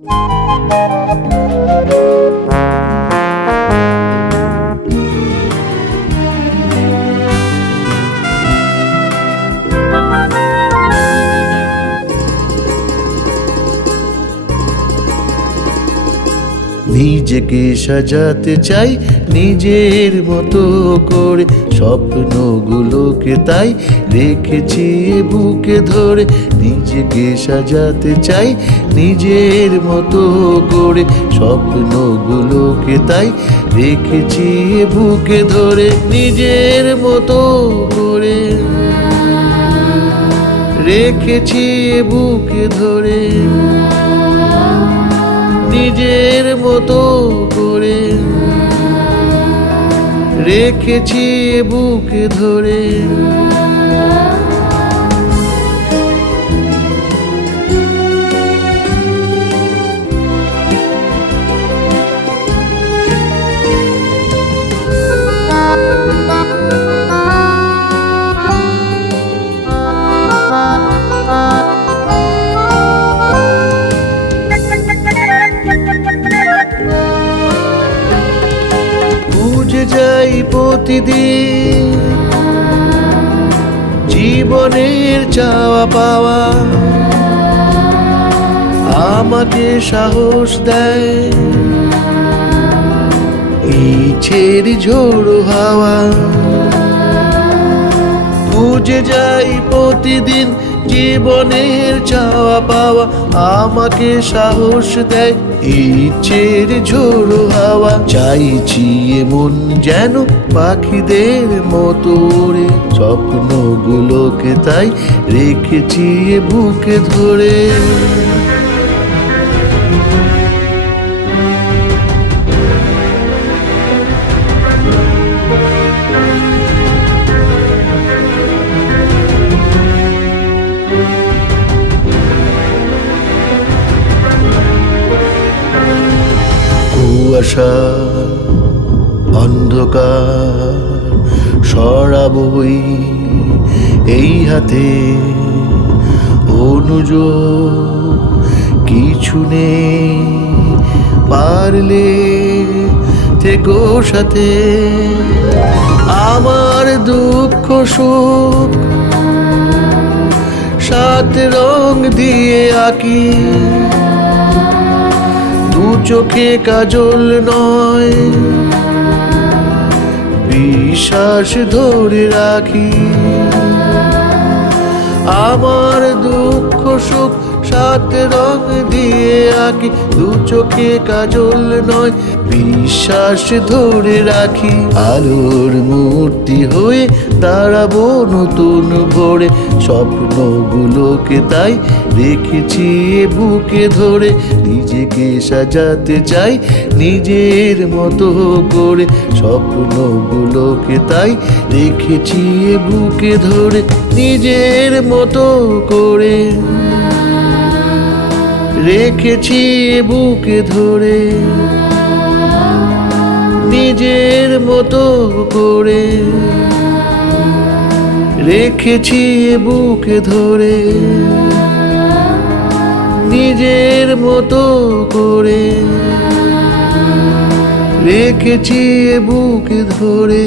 নিজেকে সাজাতে চাই নিজের মতো করে, স্বপ্নগুলোকে তাই রেখেছি বুকে ধরে। নিজেকে সাজাতে চাই নিজের মতো করে, স্বপ্নগুলোকে তাই রেখেছি বুকে ধরে। নিজের মতো করে রেখেছি বুকে ধরে, নিজের মতো করে রেখেছি বুকে ধরে। খুঁজে যাই প্রতিদিন জীবনের চাওয়া পাওয়া, আমাকে সাহস দেয় ইচ্ছের ঝোড়ো হাওয়া। খুঁজে যাই প্রতিদিন জীবনের চাওয়া পাওয়া, আমাকে সাহস দেয় ইচ্ছের ঝোড়ো হাওয়া। চাইছি এমন যেন পাখিদের মতো উড়ে, স্বপ্নগুলোকে তাই রেখেছি বুকে ধরে। কুয়াশা অন্ধকার সরাবই এই হাতে, অনুযোগ কিছু নেই, পারলে থেকো সাথে। আমার দুঃখ সুখ সাত রং দিয়ে আঁকি, দু চোখে কাজল নয় বিশ্বাস ধরে রাখি। আমার দুঃখ সুখ সাত রং দিয়ে আঁকি, দু চোখে কাজল নয় বিশ্বাস ধরে রাখি। আলোর মূর্তি হয়ে দাঁড়াবো নতুন ভোরে, স্বপ্নগুলোকে তাই রেখেছি বুকে ধরে। নিজেকে সাজাতে চাই নিজের মতো করে, স্বপ্নগুলোকে তাই রেখেছি বুকে ধরে। নিজের মতো করে রেখেছি বুকে ধরে, নিজের মতো করে রেখেছি বুকে ধরে, নিজের মতো করে রেখেছি বুকে ধরে।